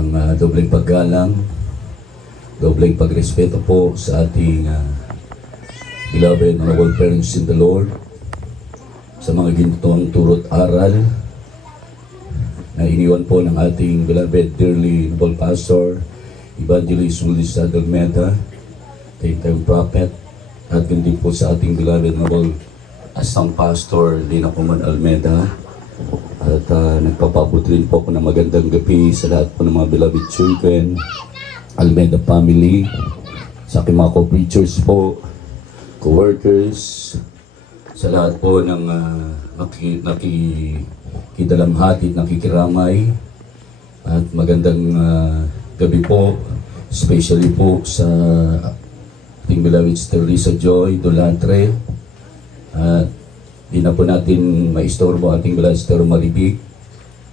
ang dobleng paggalang, dobleng pagrespeto po sa ating beloved honorable parents in the Lord, sa mga gintoong turot aral na iniwan po ng ating beloved dearly noble pastor Evangelist Willis Almeda, Taytayong Prophet, at hindi po sa ating beloved noble asang pastor Lina Kuman Almeda. At nagpapabot rin po ako ng magandang gabi sa lahat po ng mga beloved children, Almeda family, sa aking mga co-preachers po, co-workers, sa lahat po ng nakikidalamhati at nakikiramay. At magandang gabi po, especially po sa ating beloved Sister Lisa Joy Dolatre. At di na po natin maistorbo ating beloved Sister Maribig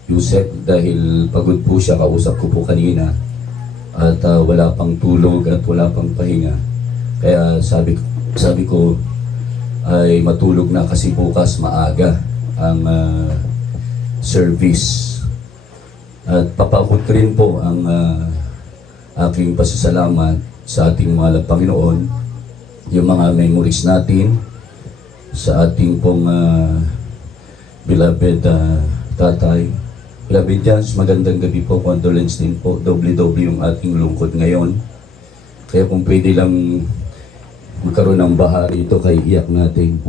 Yusef dahil pagod po siya, kausap ko po kanina. At wala pang tulog at wala pang pahinga. Kaya sabi ko ay matulog na kasi bukas maaga ang service. At papaabot rin po ang aking pasasalamat sa ating mga Panginoon, yung mga memories natin, sa ating pong beloved tatay. Beloved Jans, magandang gabi po, condolence din po, doble-doble yung ating lungkot ngayon. Kaya kung pwede lang magkaroon ng bahari ito kay iyak natin,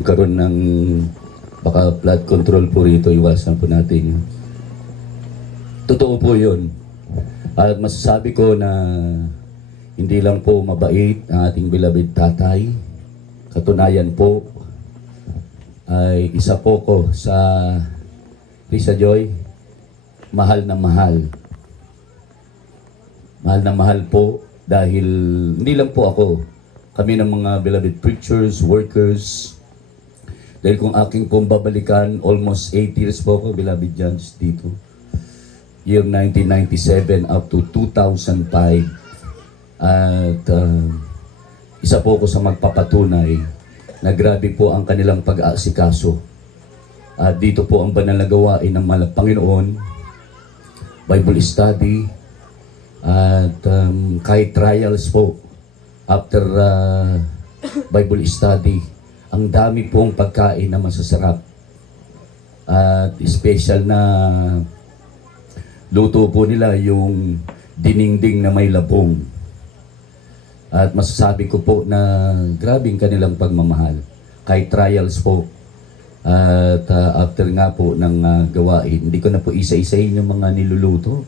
magkaroon ng baka blood control po rito, iwasan po natin. Totoo po yun. At masasabi ko na hindi lang po mabait ang ating beloved tatay. Katunayan po ay isa po ko sa Lisa Joy, mahal na mahal. Mahal na mahal po dahil hindi lang po ako, kami ng mga beloved preachers, workers. Dahil kung aking pong babalikan, almost 8 years po ako, beloved Jans, dito. Year 1997 up to 2005. At isa po ako sa magpapatunay na grabe po ang kanilang pag-aasikaso. At dito po ang banal na gawain ng mga Panginoon, Bible study, at kahit trials po, after Bible study, ang dami pong pagkain na masasarap. At special na luto po nila yung diningding na may labong. At masasabi ko po na grabing kanilang pagmamahal. Kahit trials po. At after nga po ng gawain, hindi ko na po isa-isahin yung mga niluluto.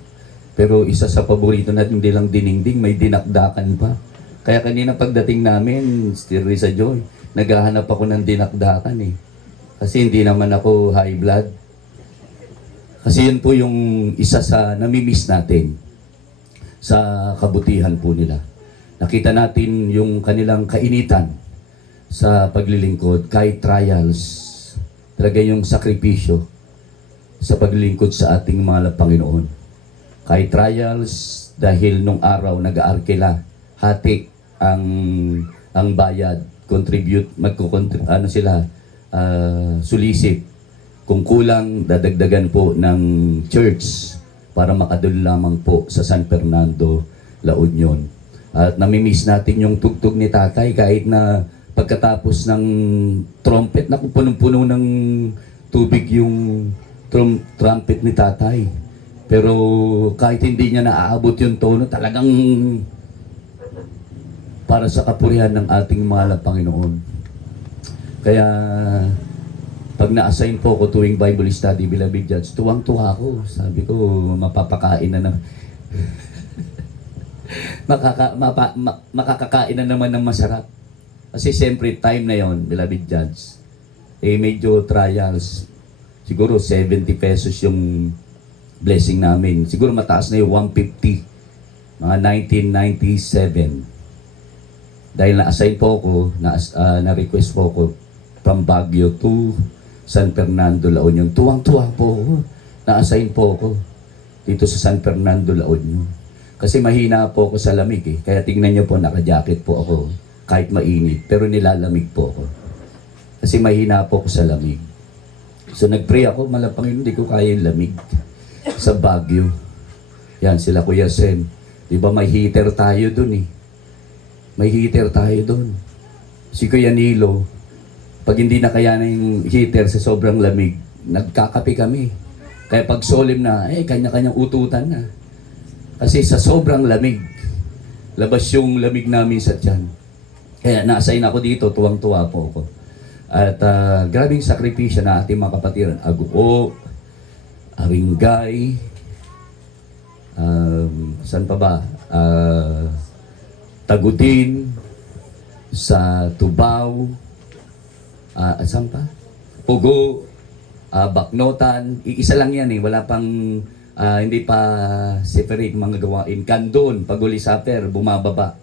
Pero isa sa paborito natin, hindi lang diningding, may dinakdakan pa. Kaya kanina pagdating namin, Sister Risa Joy, naghahanap ako ng dinakdakan eh. Kasi hindi naman ako high blood. Kasi yun po yung isa sa namimiss natin sa kabutihan po nila. Nakita natin yung kanilang kainitan sa paglilingkod, kahit trials, talaga yung sakripisyo sa paglilingkod sa ating mga Panginoon. Kahit trials, dahil nung araw nag-aarkela, hati ang bayad, contribute, sulisip. Kung kulang, dadagdagan po ng church para makadul lamang po sa San Fernando, La Union. At namimiss natin yung tugtog ni tatay kahit na pagkatapos ng trumpet, naku, punong-puno ng tubig yung trumpet ni tatay. Pero kahit hindi niya naaabot yung tono, talagang para sa kapurihan ng ating mahal na Panginoon. Kaya pag na-assign po ko tuwing Bible study, beloved Judge, tuwang-tuwa ako. Sabi ko, mapapakain na naman. Makakakain na naman ng masarap. Kasi siyempre time na yon, beloved Judge, medyo trials. Siguro 70 pesos yung blessing namin. Siguro mataas na yung 150. Mga 1997. Dahil na-assign po ako, na-request po ako from Baguio to San Fernando, La Union. Tuwang-tuwa po ako. Na-assign po ako dito sa San Fernando, La Union. Kasi mahina po ako sa lamig eh. Kaya tingnan nyo po, naka-jacket po ako. Kahit mainit, pero nilalamig po ako. Kasi mahina po ako sa lamig. So nag-pray ako, Panginoon, hindi ko kaya yung lamig. sa Baguio. Yan, sila Kuya Sen. Di ba may heater tayo dun eh. May heater tayo dun. Si Kuya Nilo, pag hindi na kaya na yung heater sa sobrang lamig, nagkakape kami. Kaya pag solim na, kanya-kanyang ututan na. Kasi sa sobrang lamig, labas yung lamig namin sa tiyan. Kaya na-assign ako dito, tuwang-tuwa po ako. At grabing sakripisyo na ating mga kapatiran. Aguo, Aringay, saan pa ba? Tagudin, sa Tubao, saan pa? Pugo, Baknotan, iisa lang yan eh, wala pang, hindi pa separate mga gawain. Kandon, Paguli Saper, bumababa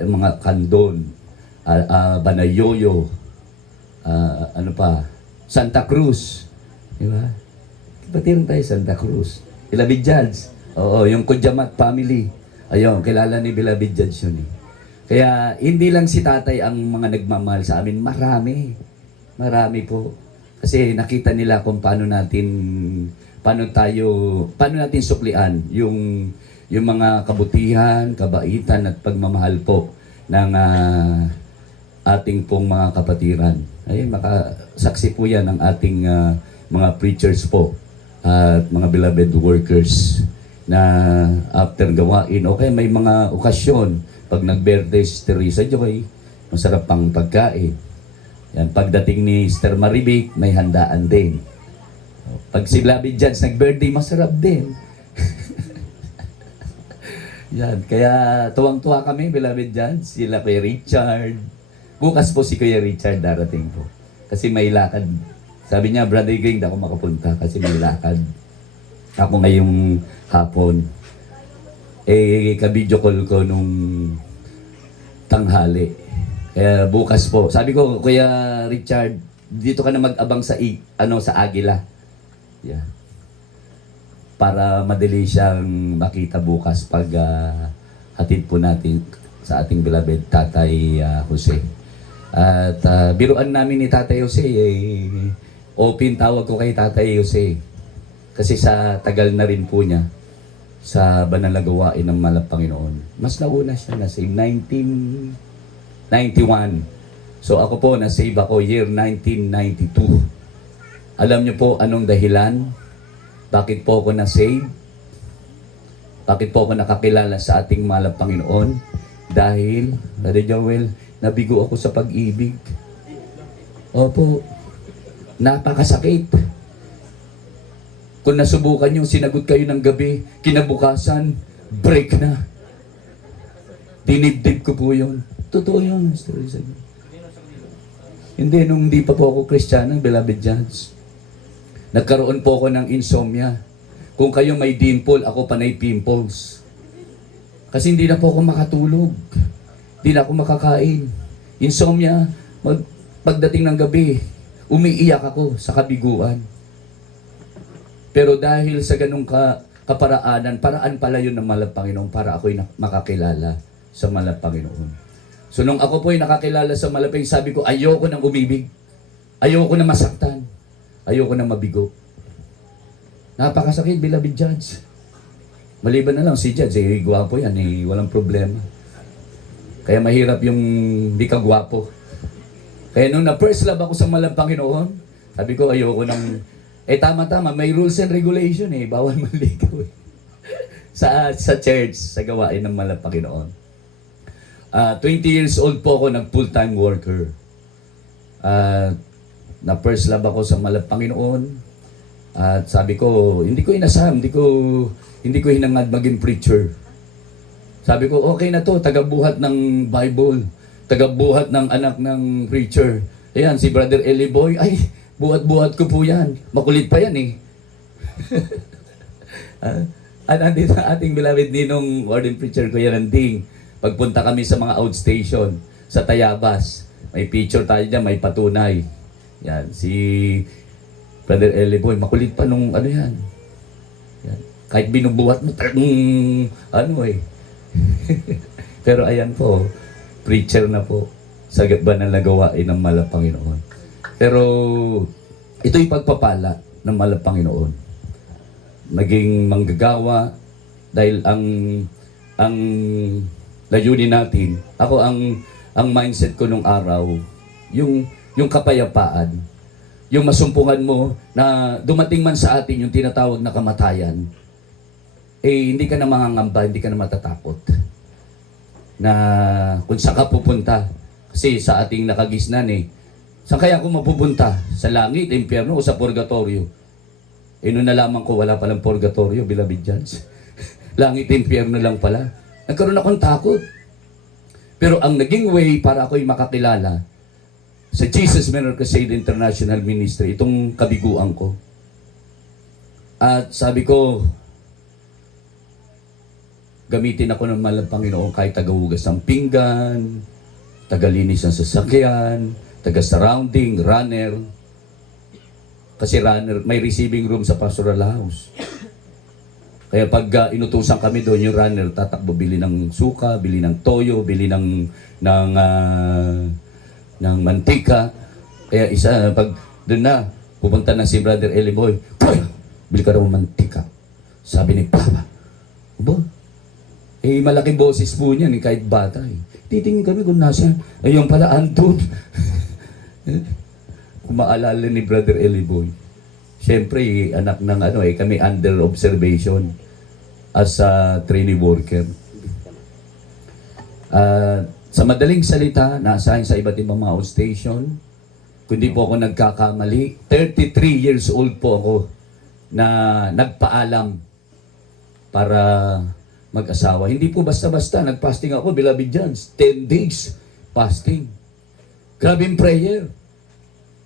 yung mga Kandon, Banayoyo, ano pa, Santa Cruz, di ba? Pati rin tayo Santa Cruz. Bilabid Judge, oo, yung Kudyamat family, ayun, kilala ni Bilabid Judge yun eh. Kaya hindi lang si tatay ang mga nagmamahal sa amin, marami po. Kasi nakita nila kung paano natin suklian yung mga kabutihan, kabaitan at pagmamahal po ng ating pong mga kapatiran. Ay, makasaksi po yan ng ating mga preachers po at mga beloved workers na after gawain, okay, may mga okasyon, pag nag-birthday si Teresa Joy, masarap pang pagkain. Yan, pagdating ni Sister Maribik, may handaan din. Pag si Beloved Judge nag-birthday, masarap din. Yan, kaya tuwang-tuwa kami, Beloved Judge, sila Kuya Richard. Bukas po si Kuya Richard darating po. Kasi may lakad. Sabi niya, Brother Green, ako makapunta kasi may lakad. Ako ngayong hapon. Ka-video call ko nung tanghali. Kaya bukas po. Sabi ko, Kuya Richard, dito ka na mag-abang sa sa Agila. Yeah. Para madali siyang makita bukas pag hatid po natin sa ating beloved Tatay Jose. At biruan namin ni Tatay Jose, open tawag ko kay Tatay Jose. Kasi sa tagal na rin po niya sa banal na gawain ng Malang Panginoon. Mas nauna siya, na-save 1991. So ako po, na-save ako year 1992. Alam niyo po anong dahilan? Bakit po ako na-save? Bakit po ako nakakilala sa ating Malang Panginoon? Dahil, Brother Joel, nabigo ako sa pag-ibig. Opo, napakasakit. Kung nasubukan nyo, sinagot kayo ng gabi, kinabukasan, break na. Dinibdib ko po yun. Totoo yun, Mr. Rizal. Hindi, nung hindi pa po ako Kristiyano, Beloved Judge. Nagkaroon po ako ng insomnia. Kung kayo may dimple, ako panay pimples. Kasi hindi na po ako makatulog. Hindi na ako makakain. Insomnia, pagdating ng gabi, umiiyak ako sa kabiguan. Pero dahil sa ganung paraan pala yun ng Malang Panginoon para ako'y makakilala sa Malang Panginoon. So nung ako po'y nakakilala sa Malang Panginoon, sabi ko, ayoko nang umibig. Ayoko nang masaktan. Ayoko nang mabigo. Napakasakit, Beloved Judge. Maliban na lang si Judge, gwapo yan, walang problema. Kaya mahirap yung di ka gwapo. Kaya nung na-first love ako sa Malang Panginoon, sabi ko, ayoko nang... tama-tama, may rules and regulation bawal maligaw sa church, sa gawain ng Malang Panginoon. 20 years old po ako, nag-full-time worker. Na-first love ako sa Malang Panginoon. At sabi ko, hindi ko inasam, hindi ko hinangad maging preacher. Sabi ko, okay na to, tagabuhat ng Bible, tagabuhat ng anak ng preacher. Ayan, si Brother Eli Boy, ay, buhat-buhat ko po yan. Makulit pa yan At andito ating beloved ninong Warden Preacher Kuya Randing. Pagpunta kami sa mga outstation sa Tayabas, may picture tayo dyan, may patunay. Yan, si Brother Eli Boy, makulit pa nung yan. Yan. Kahit binubuhat mo, Pero ayan po, preacher na po sa banal na gawain ng Malang Panginoon. Pero ito'y pagpapala ng Malang Panginoon. maging manggagawa, dahil ang layunin natin, ang mindset ko nung araw, yung kapayapaan, yung masumpungan mo na dumating man sa atin yung tinatawag na kamatayan, hindi ka na mangangamba, hindi ka na matatakot na kung saan ka pupunta. Kasi sa ating nakagisnan saan kaya ako mapupunta? Sa langit, impyerno o sa purgatorio? Nung nalaman ko wala palang purgatorio, beloved Jans. Langit, impyerno lang pala. Nagkaroon akong takot. Pero ang naging way para ako'y makakilala sa Jesus Men Crusade International Ministry, itong kabiguan ko. At sabi ko, gamitin ako ng mahal ng Panginoon kahit tagahugas ng pinggan, tagalinis ng sasakyan, taga-surrounding, runner. Kasi runner, may receiving room sa pastoral house. Kaya pag inutusan kami doon, yung runner, tatakbo, bili ng suka, bili ng toyo, bili ng mantika. Kaya pag doon na, pupunta na si Brother Eliboy, bili ka raw mantika. Sabi ni Papa, aba, malaking boses po niyan, kahit bata Titingin kami kung nasaan. Ayun pala, andun. Kung maalala ni Brother Eliboy, siyempre, anak ng kami under observation as a trainee worker. Sa madaling salita, na-assign sa iba't ibang mga outstation. Kundi po ako nagkakamali, 33 years old po ako na nagpaalam para mag-asawa. Hindi po basta-basta. Nag-fasting ako, beloved Jans. 10 days fasting. Grabing prayer.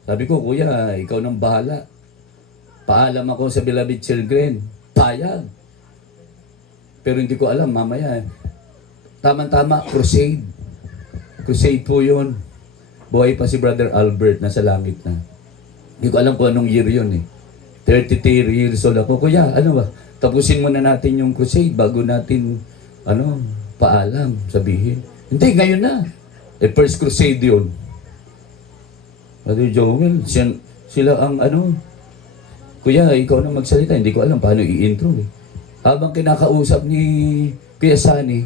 Sabi ko, Kuya, ikaw nang bahala. Paalam ako sa beloved children. Payag. Pero hindi ko alam, mamaya. Tama-tama, crusade. Crusade po yun. Buhay pa si Brother Albert, nasa langit na. Hindi ko alam kung anong year yun 33 years old ako. Kuya, ano ba? Tapusin muna natin yung crusade bago natin, paalam, sabihin. Hindi, ngayon na. First crusade yun. Brother Joel, sila ang Kuya, ikaw na magsalita. Hindi ko alam paano i-intro Habang kinakausap ni Kuya Sunny,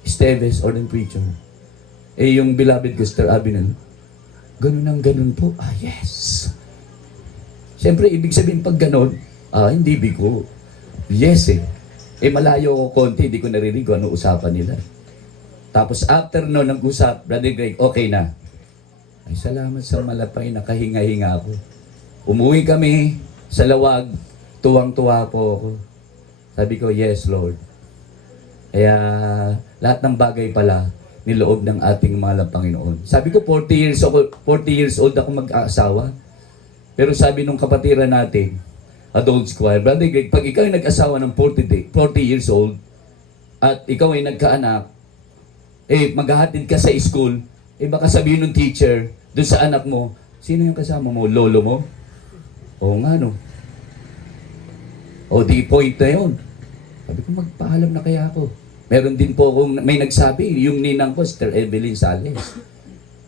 Esteves, or the preacher, yung beloved Guster Abinel, ganun ang ganun po. Yes. Siyempre, ibig sabihin pag ganun, hindi bigo. Yes malayo ko konti, hindi ko naririnig ano usapan nila. Tapos after no, nag-usap, Brother Greg, okay na. Ay, salamat sa malapay, nakahinga-hinga ako. Umuwi kami sa Lawag, tuwang-tuwa po ako. Sabi ko, yes, Lord. Kaya lahat ng bagay pala, niloob ng ating mahal na Panginoon. Sabi ko, 40 years old ako mag-asawa. Pero sabi nung kapatiran natin, adult choir, Brother Greg, pag ikaw ay nag-asawa ng 40 years old, at ikaw ay nagkaanak, maghahatid ka sa school, baka sabihin ng teacher, doon sa anak mo, sino yung kasama mo? Lolo mo? Oo nga, no? O di point na yun. Sabi ko, magpaalam na kaya ako. Meron din po akong, may nagsabi, yung ninang ko, Sister Evelyn Sales.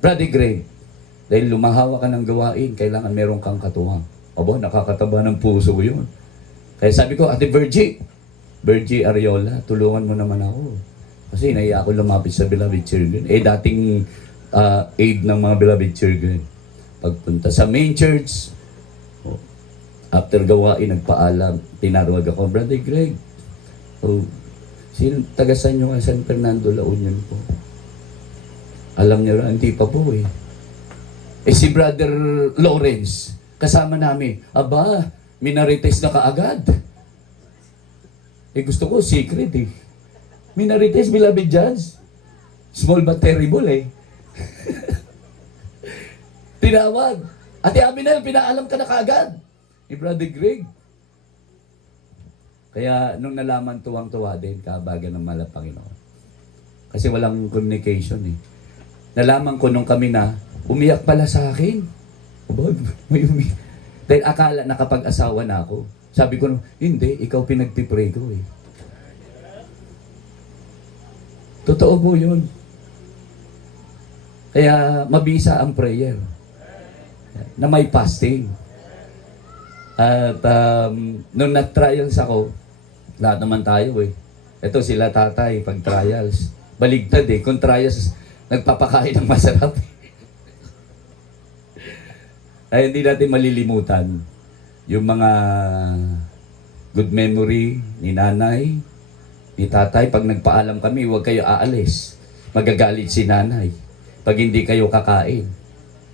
Brother Greg, dahil lumahawa ka ng gawain, kailangan meron kang katuwang. Aba, nakakataba ng puso yun. Kaya sabi ko, Ate Virgie Ariola, tulungan mo naman ako. Kasi naiya ako lumapit sa beloved children. Dating aid ng mga beloved children. Pagpunta sa main church, after gawain, nagpaalam, tinarwag ako, Brother Greg, sino tagasan nyo San Fernando, La Union po? Alam niyo rin, hindi pa po si Brother Lawrence, kasama namin, aba, minarites na kaagad. Gusto ko, secret Minarites, beloved Jans. Small but terrible Tinawag. Ate Abinel, pinaalam ka na kaagad. Ni Brother Greg. Kaya nung nalaman, tuwang-tuwa din, kabagan ng mahal na Panginoon. Kasi walang communication Nalaman ko nung kami na, umiyak pala sa akin. May umiyak. Dahil akala nakapag-asawa na ako. Sabi ko, hindi, ikaw pinagpipray ko Totoo po yun. Kaya mabisa ang prayer. Na may fasting. At nung nag-trials ako, lahat naman tayo eh. Ito sila tatay, pag trials. Baligtad eh. Kung trials, nagpapakain ng masarap. Ay hindi natin malilimutan yung mga good memory ni nanay, ni tatay. Pag nagpaalam kami, huwag kayo aalis. Magagalit si nanay pag hindi kayo kakain.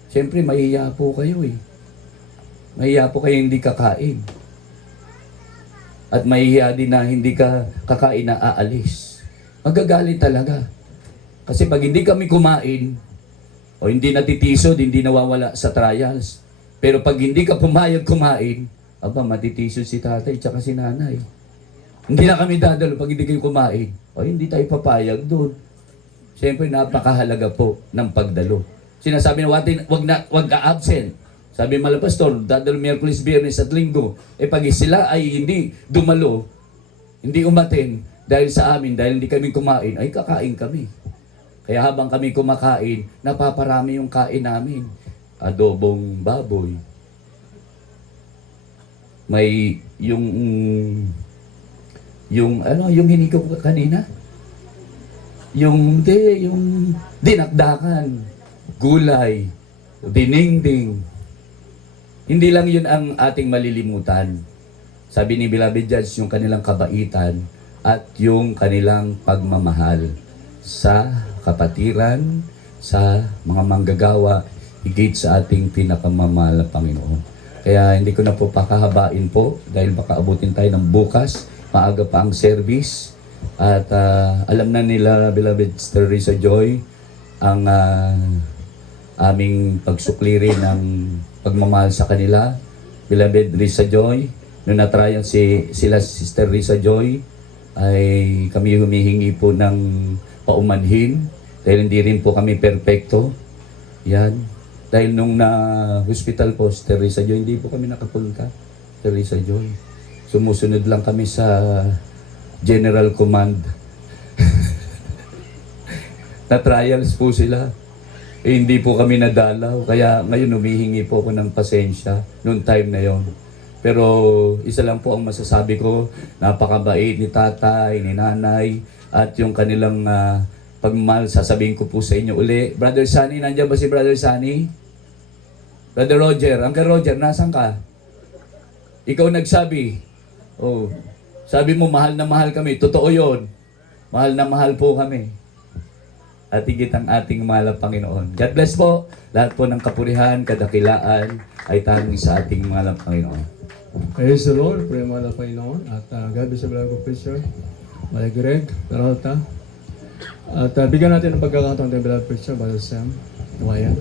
Siyempre, mahihiya po kayo eh. Mahihiya po kayo hindi kakain. At mahihiya din na hindi ka kakain na aalis. Magagalit talaga. Kasi pag hindi kami kumain, o hindi natitisod, hindi nawawala sa trials. Pero pag hindi ka pumayag kumain, aba, matitisod si tatay tsaka si nanay. Hindi na kami dadalo pag hindi kayo kumain. O hindi tayo papayag doon. Siyempre, napakahalaga po ng pagdalo. Sinasabi na, wag ka absent. Sabi mala pastor, dadalo Miyerkules, Biyernes at Linggo. Eh pag sila ay hindi dumalo, hindi umaten dahil sa amin, dahil hindi kami kumain, ay kakain kami. Kaya habang kami kumakain, napaparami yung kain namin. Adobong baboy. May yung hinigaw ko kanina. Yung dinakdakan, gulay, dinengding. Hindi lang yun ang ating malilimutan. Sabi ni Beloved Judge, yung kanilang kabaitan at yung kanilang pagmamahal sa kapatiran, sa mga manggagawa, higit sa ating pinakamamahal na Panginoon. Kaya hindi ko na po pakahabain po dahil baka abutin tayo ng bukas, maaga pa ang service. At alam na nila, Beloved Teresa Joy, ang aming pagsukli rin ng pagmamahal sa kanila. Beloved Risa Joy, nung natrayan sila Sister Risa Joy, ay kami humihingi po ng paumanhin dahil hindi rin po kami perpekto. Yan. Dahil nung na-hospital po, Sister Risa Joy, hindi po kami nakapunta. Sister Risa Joy. Sumusunod lang kami sa General Command. Na-trials po sila. Eh, hindi po kami nadalaw. Kaya ngayon humihingi po ako ng pasensya noong time na yon. Pero isa lang po ang masasabi ko, napakabait ni tatay, ni nanay, at yung kanilang pagmamahal, sasabihin ko po sa inyo uli. Brother Sunny, nandiyan ba si Brother Sunny? Brother Roger, Uncle Roger, nasan ka? Ikaw nagsabi. Oh, sabi mo mahal na mahal kami. Totoo yon. Mahal na mahal po kami. At higit ang ating mahal na Panginoon. God bless po. Lahat po ng kapurihan, kadakilaan ay tanging sa ating mahal na Panginoon. Praise the Lord, praise mahal na Panginoon. At God bless the beloved preacher, Brother Greg Peralta. At bigyan natin ng pagkakataon ng beloved preacher, Brother Sam Duayan.